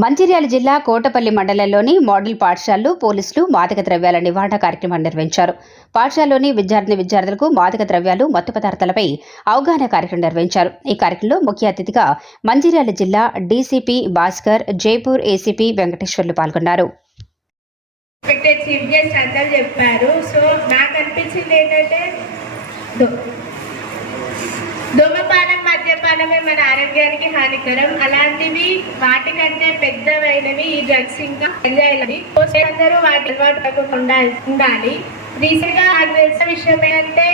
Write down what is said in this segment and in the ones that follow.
మంచిర్యాల జిల్లా కోటపల్లి మండలంలోని మోడల్ పాఠశాలలో పోలీసులు మాదక ద్రవ్యాల నివారణ కార్యక్రమాన్ని నిర్వహించారు. పాఠశాలలోని విద్యార్థిని విద్యార్థులకు మాదక ద్రవ్యాలు మత్తు పదార్థాలపై అవగాహన కార్యక్రమం నిర్వహించారు. ఈ కార్యక్రమంలో ముఖ్య అతిథిగా మంచిర్యాల జిల్లా డీసీపీ భాస్కర్ జైపూర్ ఏసీపీ వెంకటేశ్వర్లు పాల్గొన్నారు. చెప్పారు. సో నాకు అనిపించింది ఏంటంటే ధూమపానం మద్యపానమే మన ఆరోగ్యానికి హానికరం. అలాంటివి వాటికంటే పెద్దవైనవి ఈ డ్రగ్స్ ఇంకా ఎంజాయ్లవి అందరూ వాటి అలవాటు పడకుండా ఉండాలి. రీసెంట్గా నాకు తెలిసిన విషయం ఏంటంటే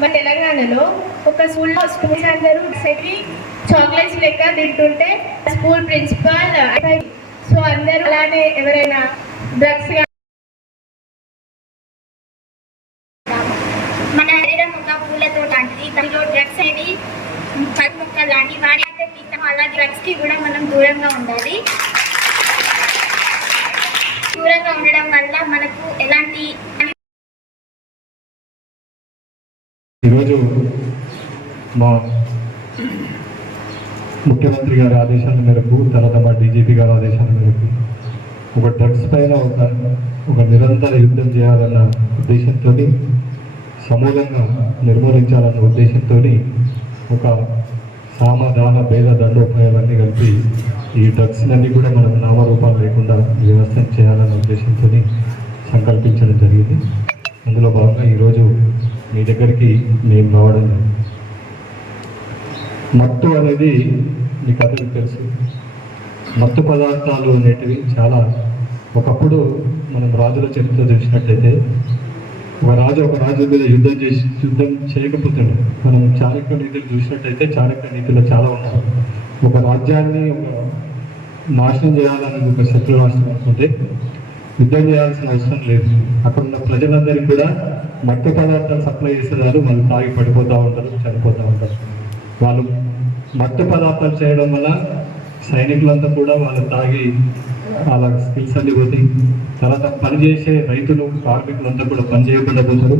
మన తెలంగాణలో ఒక స్కూల్లో స్టూడెంట్స్ అందరూ సెవి చాక్లెట్స్ లెక్క తింటుంటే స్కూల్ ప్రిన్సిపాల్ సో అందరూ అలానే ఎవరైనా డ్రగ్స్ మన శరీరం ఒక పూలతో లాంటిది దానిలో డ్రగ్స్ అనేవి కళ్ళు మొక్క లాంటి వాడి అయితే తీస్తాం అలా డ్రగ్స్కి కూడా మనం దూరంగా ఉండాలి దూరంగా ఉండడం వల్ల మనకు ఎలాంటి ఈరోజు మా ముఖ్యమంత్రి గారి ఆదేశాల మేరకు తర్వాత మా డీజీపీ గారి ఆదేశాల మేరకు ఒక డ్రగ్స్ పైన ఒక ఒక నిరంతర యుద్ధం చేయాలన్న ఉద్దేశంతో సమూలంగా నిర్మూలించాలన్న ఉద్దేశంతో ఒక సామధాన భేద దండోపాయాలన్నీ కలిపి ఈ డ్రగ్స్ అన్ని కూడా మనం నామరూపాలు లేకుండా వ్యవస్థ చేయాలని ఉద్దేశంతో సంకల్పించడం జరిగింది. అందులో భాగంగా ఈరోజు మీ దగ్గరికి మేము రావడం మత్తు అనేది మీకు అందరికి తెలుసు. మత్తు పదార్థాలు అనేటివి చాలా ఒకప్పుడు మనం రాజుల చరిత్ర చూసినట్టయితే ఒక రాజు ఒక రాజు మీద యుద్ధం చేసి యుద్ధం చేయకపోతుండే. మనం చాణక్య నీతులు చూసినట్టయితే చాణక్య నీతిలో చాలా ఉన్నారు ఒక రాజ్యాన్ని ఒక నాశనం చేయాలని ఒక శత్రు రాష్ట్రం అనుకుంటే యుద్ధం చేయాల్సిన అవసరం లేదు. అక్కడ ఉన్న ప్రజలందరికీ కూడా మట్టి పదార్థాలు సప్లై చేసేదారు వాళ్ళు తాగి పడిపోతూ ఉంటారు చనిపోతూ ఉంటారు. వాళ్ళు మట్టి పదార్థాలు చేయడం వల్ల సైనికులంతా కూడా వాళ్ళు తాగి వాళ్ళ స్కిల్స్ అన్ని పోతాయి తర్వాత పనిచేసే రైతులు కార్మికులు అంతా కూడా పని చేయకుండా పోతారు.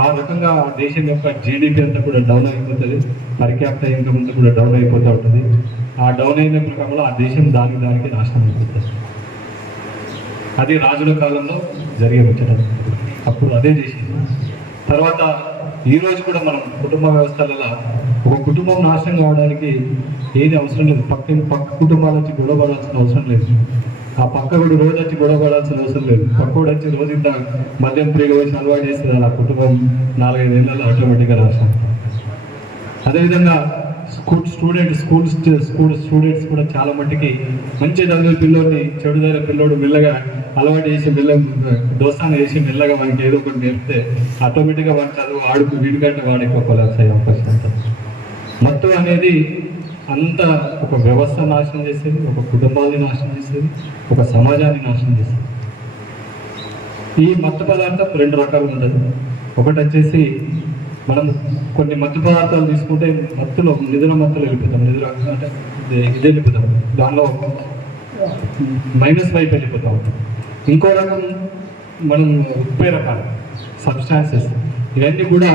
ఆ రకంగా ఆ దేశం యొక్క జీడిపి అంతా కూడా డౌన్ అయిపోతుంది. పరిక్యాప్త ఇన్కమ్ అంతా కూడా డౌన్ అయిపోతూ ఉంటుంది. ఆ డౌన్ అయిన ప్రకారంలో ఆ దేశం దానికి దానికి నాశనం అయిపోతుంది. అది రాజుల కాలంలో జరిగే ముచ్చట అప్పుడు అదే చేసింది. తర్వాత ఈ రోజు కూడా మనం కుటుంబ వ్యవస్థలలో ఒక కుటుంబం నాశనం కావడానికి ఏది అవసరం లేదు. పక్క పక్క కుటుంబాల నుంచి గొడవ పడాల్సిన అవసరం లేదు. ఆ పక్క కూడా రోజు వచ్చి గొడవ పడాల్సిన అవసరం లేదు. పక్కోడు వచ్చి రోజు ఇంత మద్యం ప్రియ వచ్చి అలవాటు చేస్తుంది ఆ కుటుంబం నాలుగైదు ఏళ్ళలో ఆటోమేటిక్గా రాశాం అదేవిధంగా school student school school students కూడా చాలా మట్టికి మంచి చదివే పిల్లోడిని చెడు చదివే పిల్లోడు మెల్లగా అలవాటు చేసి మెల్ల దోస్తాను వేసి మెల్లగా మనకి ఏదో ఒకటి నేర్పితే ఆటోమేటిక్గా వాడి చదువు ఆడుకు వీడికంటే వాడికి ఒక అయ్యే అవకాశం ఉంటుంది. మత్తు అనేది అంత ఒక వ్యవస్థ నాశనం చేసేది ఒక కుటుంబాన్ని నాశనం చేసేది ఒక సమాజాన్ని నాశనం చేసేది. ఈ మత్తు పదార్థం రెండు రకాలు ఉంటుంది. ఒకటి వచ్చేసి మనం కొన్ని మత్తు పదార్థాలు తీసుకుంటే మత్తులో నిధుల మత్తులో వెళ్ళిపోతాం. నిధుల అంటే ఇది వెళ్ళిపోతాం. దానిలో మైనస్ వైపు వెళ్ళిపోతాం. ఇంకో రకం మనం ఉత్ప్రేరకాలు సబ్స్టాన్సెస్ ఇవన్నీ కూడా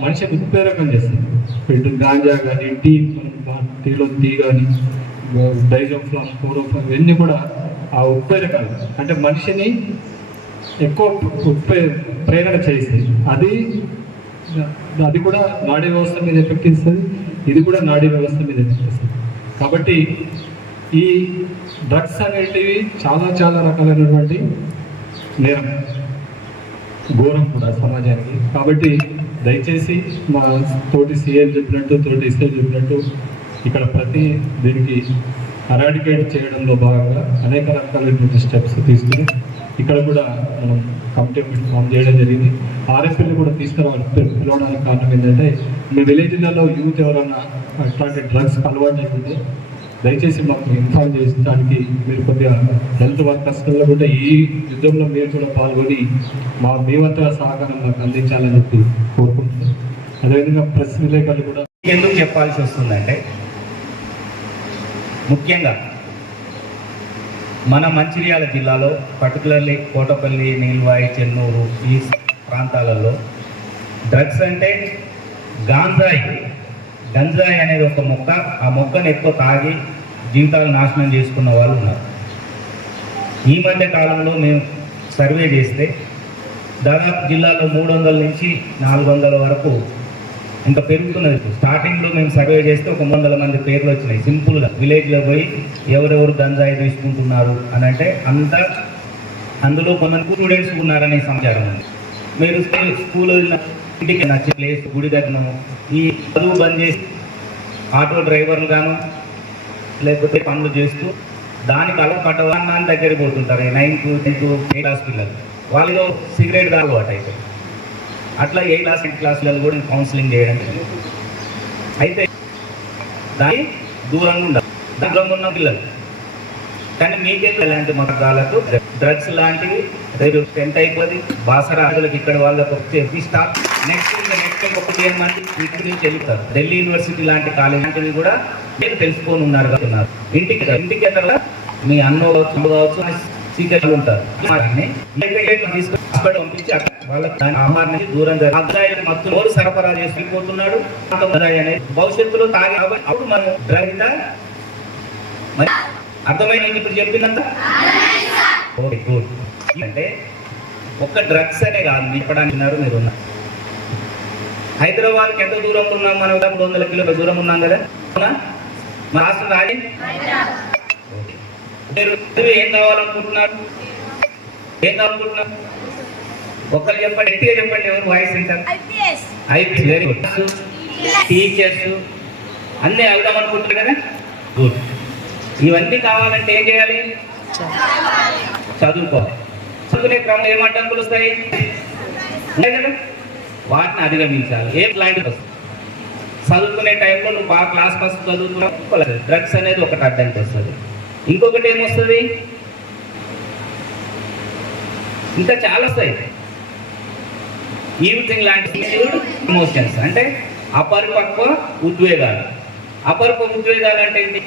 మనిషికి ఉత్ప్రేరకం చేస్తాయి. గాంజా కానీ టీ మనం టీలో టీ కానీ డైజోఫ్లామ్ క్లోరోఫ్లామ్ ఇవన్నీ కూడా ఆ ఉత్ప్రేరకాలు అంటే మనిషిని ఎక్కువ ఉత్ప్రే ప్రేరణ చేసేది అది అది కూడా నాడీ వ్యవస్థ మీద ఎఫెక్ట్ ఇస్తుంది ఇది కూడా నాడీ వ్యవస్థ మీద ఎఫెక్ట్ ఇస్తుంది. కాబట్టి ఈ డ్రగ్స్ అనేటివి చాలా చాలా రకాలైనటువంటి నేరం ఘోరం కూడా సమాజానికి. కాబట్టి దయచేసి మా తోటి సీఎం చెప్పినట్టు తోటి ఎస్ఐ చెప్పినట్టు ఇక్కడ ప్రతి దీనికి అరాడికేట్ చేయడంలో భాగంగా అనేక రకాలైనటువంటి స్టెప్స్ తీసుకుని ఇక్కడ కూడా మనం కమిటీ ఫామ్ చేయడం జరిగింది. ఆర్ఎస్పీని కూడా తీసుకురావాలి. పిలవడానికి కారణం ఏంటంటే మీ విలేజ్లలో యూత్ ఎవరైనా అట్లాంటి డ్రగ్స్ అలవాటు అయిపోతే దయచేసి మాకు ఇన్ఫార్మ్ చేసడానికి మీరు కొద్దిగా హెల్త్ వర్కర్స్లో కూడా ఈ యుద్ధంలో మీరు కూడా పాల్గొని మా మేమంతా సహకారం మాకు అందించాలని చెప్పి కోరుకుంటున్నాం. అదేవిధంగా ప్రెస్ విలేకరులు కూడా ఎందుకు చెప్పాల్సి వస్తుందంటే ముఖ్యంగా మన మంచిర్యాల జిల్లాలో పర్టికులర్లీ కోటపల్లి నీల్వాయి చెన్నూరు ఈ ప్రాంతాలలో డ్రగ్స్ అంటే గాంజాయి. గంజాయి అనేది ఒక మొక్క ఆ మొక్కను ఎక్కువ తాగి జీవితాలు నాశనం చేసుకున్న వాళ్ళు ఉన్నారు. ఈ మధ్య కాలంలో మేము సర్వే చేస్తే దాదాపు జిల్లాలో మూడు వందల నుంచి నాలుగు వందల వరకు ఇంకా పెరుగుతున్నది. స్టార్టింగ్లో మేము సర్వే చేస్తే ఒక వందల మంది పేర్లు వచ్చినాయి. సింపుల్గా విలేజ్లో పోయి ఎవరెవరు గంజాయి తీసుకుంటున్నారు అని అంటే అంతా అందులో కొందరు స్టూడెంట్స్ ఉన్నారనే సమాచారం ఉంది. మీరు స్కూల్ ఇంటికి నచ్చే ప్లేస్ గుడి దగ్గర ఈ చదువు బంద్ చేసి ఆటో డ్రైవర్లు గాను లేకపోతే పనులు చేస్తూ దానికి అలవాటు వాహనాన్ని దగ్గరికి పోతుంటారు. నైన్త్ టెన్త్ ఎయిట్ క్లాస్ పిల్లలు. వాళ్ళు సిగరెట్ తాగవాటు అయితే. అట్లా ఏ క్లాస్ ఎయిత్ క్లాస్ పిల్లలు కూడా కౌన్సిలింగ్ చేయడం అయితే దాని దూరంగా ఉండాలి. దూరంగా ఉన్న పిల్లలు. కానీ మీకే ఇలాంటి మతాలకు డ్రగ్స్ లాంటివి రేపు టెన్త్ అయిపోయి బాసరాజులకు ఇక్కడ వాళ్ళకి వచ్చే స్టాప్ నెక్స్ట్ ఇంకా నెక్స్ట్ ఒక టెన్ మంది ఇక్కడి నుంచి వెళ్తారు. ఢిల్లీ యూనివర్సిటీ లాంటి కాలేజ్ లాంటివి కూడా తెలుసుకొని ఉన్నారు కదా ఇంటికి ఇంటికి ఎక్కడ మీ అన్న కావచ్చు సీకర్లు ఉంటారు. తీసుకొని అక్కడ పంపించి వాళ్ళకి దాని దూరం జరగాలి అబ్బాయిలు మొత్తం ఎవరు సరఫరా చేసుకుపోతున్నాడు వెళ్ళిపోతున్నాడు? అనేది భవిష్యత్తులో తాగే అప్పుడు మనం గ్రహిత మరి అర్థమైంది ఇప్పుడు చెప్పిందంత? Okay good. అంటే ఒక్క డ్రగ్స్ అనే కాదు నింపడానికి మీరు ఉన్నారు. హైదరాబాద్కి ఎంత దూరం ఉన్నాం మనం? మూడు వందల కిలోమీటర్ దూరం ఉన్నాం కదా? అవునా? మన రాష్ట్రం రాజీ. మీరు ఏం కావాలనుకుంటున్నారు? ఏం కావాలనుకుంటున్నారు? ఒక్కరు చెప్పండి గట్టిగా చెప్పండి ఎవరు వాయిస్ వింటారు? IPS. IPS very good teachers. అన్నీ అవుదాం అనుకుంటున్నారు కదా? గుడ్ ఇవన్నీ కావాలంటే ఏం చేయాలి? చదువుకోవాలి. చదువుకునే క్రమం ఏం అడ్డంకులు వస్తాయి? వాటిని అధిగమించాలి. ఏం లాంటివి వస్తాయి? చదువుకునే టైంలో నువ్వు బాగా క్లాస్ ఫస్ట్ చదువుతున్నావు. డ్రగ్స్ అనేది ఒకటి అడ్డంకి వస్తుంది. ఇంకొకటి ఏమొస్తుంది? ఇంకా చాలా వస్తాయి. ఈవినింగ్ లాంటి ఎమోషన్స్ అంటే అపరిపక్వ ఉద్వేగాలు. అపరిపక్వ ఉద్వేగాలు అంటే ఏంటి?